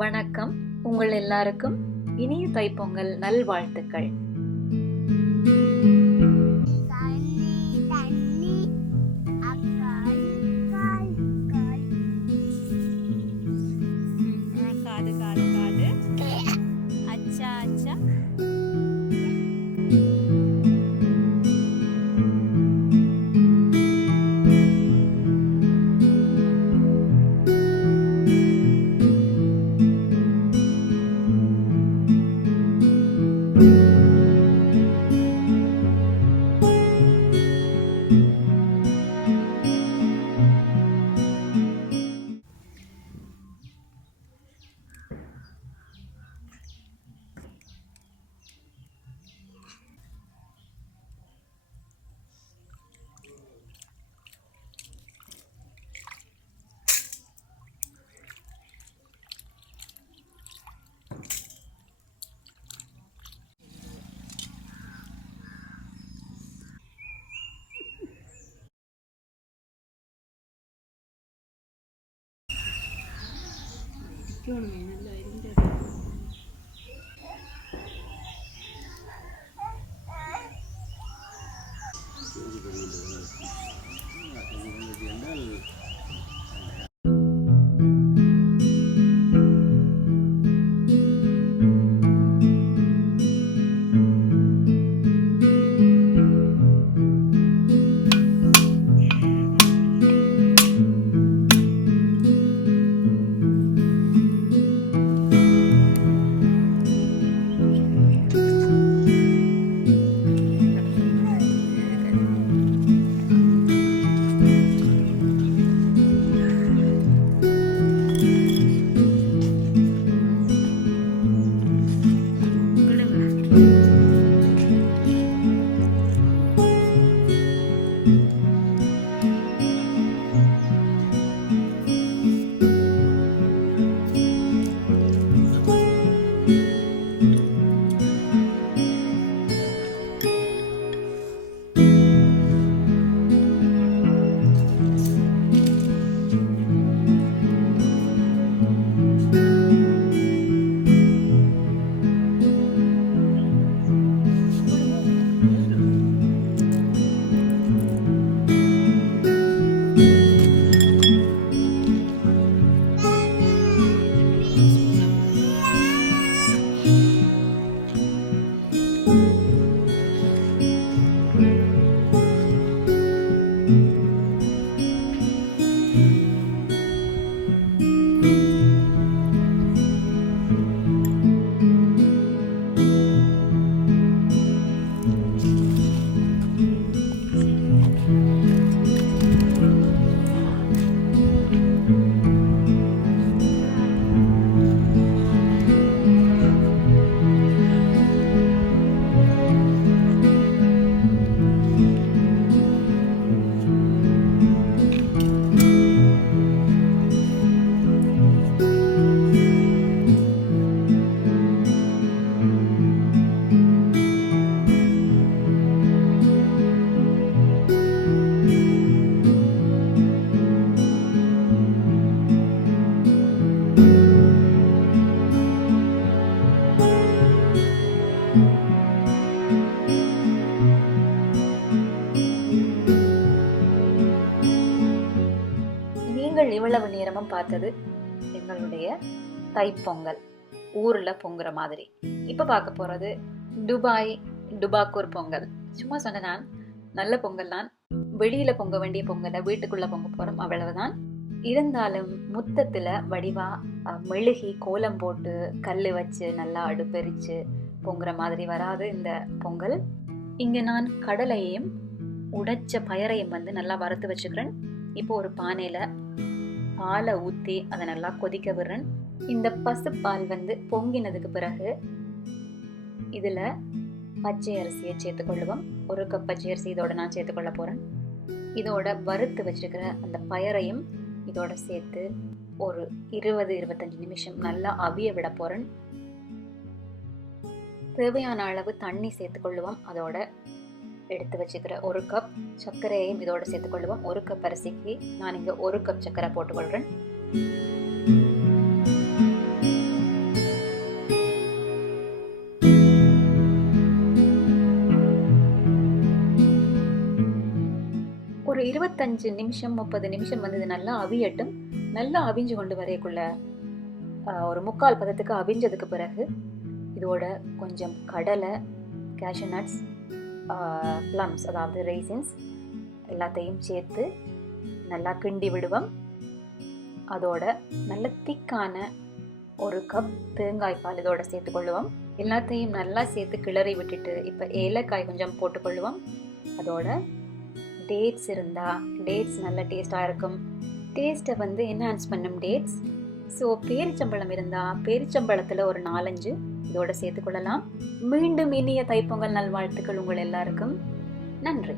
வணக்கம். உங்கள் எல்லாருக்கும் இனிய தைப்பொங்கல் நல்வாழ்த்துக்கள். காது காது காது அச்சா அச்சா நல்லா இருந்தது. நீங்கள் இவ்வளவு நேரமும் பார்த்தது எங்களுடைய தைப்பொங்கல் ஊர்ல பொங்குற மாதிரி. இப்ப பார்க்க போறது டுபாக்கூர் பொங்கல். சும்மா சொன்ன நான் நல்ல பொங்கல் தான். வெளியில பொங்க வேண்டிய பொங்கலை வீட்டுக்குள்ள பொங்க போறோம், அவ்வளவுதான். இருந்தாலும் முத்தத்துல வடிவா மெழுகி கோலம் போட்டு கல்லு வச்சு நல்லா அடுப்பெரிச்சு பொங்குற மாதிரி வராது இந்த பொங்கல். இங்க நான் கடலையையும் உடைச்ச பயரையும் நல்லா வறுத்து வச்சுக்கிறேன். இப்போ ஒரு பானையில பாலை ஊற்றி அதை நல்லா கொதிக்க விடுறேன். இந்த பசுப்பால் பொங்கினதுக்கு பிறகு இதில் பச்சை அரிசியை சேர்த்துக்கொள்ளுவோம். 1 கப் பச்சை அரிசி இதோட நான் சேர்த்துக்கொள்ள போகிறேன். இதோட வறுத்து வச்சுருக்கிற அந்த பயரையும் இதோட சேர்த்து ஒரு 20-25 நிமிஷம் நல்லா அவிய விட போகிறேன். தேவையான அளவு தண்ணி சேர்த்துக்கொள்ளுவோம். அதோட எடுத்து வச்சுக்கிற 1 கப் சர்க்கரையையும் இதோட சேர்த்துக்கொள்ளுவோம். 1 கப் அரிசிக்கு நான் இங்கே 1 கப் சர்க்கரை போட்டுக்கொள்கிறேன். 25 நிமிஷம் 30 நிமிஷம் வந்து இது நல்லா அவியட்டும். நல்லா அவிஞ்சு கொண்டு வரையக்குள்ள ஒரு 3/4 பதத்துக்கு அவிஞ்சதுக்கு பிறகு இதோட கொஞ்சம் கடலை, கேஷ்யூ நட்ஸ், ப்ளம்ஸ் அதாவது ரைசின்ஸ் எல்லாத்தையும் சேர்த்து நல்லா கிண்டி விடுவோம். அதோட நல்ல திக்கான 1 கப் தேங்காய் பால் இதோட சேர்த்துக்கொள்ளுவோம். எல்லாத்தையும் நல்லா சேர்த்து கிளறி விட்டுட்டு இப்போ ஏலக்காய் கொஞ்சம் போட்டுக்கொள்ளுவோம். அதோட டேட்ஸ் இருந்தால் டேட்ஸ் நல்ல டேஸ்ட்டாக இருக்கும். டேஸ்ட்டை வந்து என்ஹான்ஸ் பண்ணும் டேட்ஸ். ஸோ பேரிச்சம்பழம் இருந்தால் பேரிச்சம்பழத்தில் ஒரு 4-5 இதோட சேர்த்துக்கொள்ளலாம். மீண்டும் இனிய தைப்பொங்கல் நல்வாழ்த்துக்கள் உங்கள் எல்லாருக்கும். நன்றி.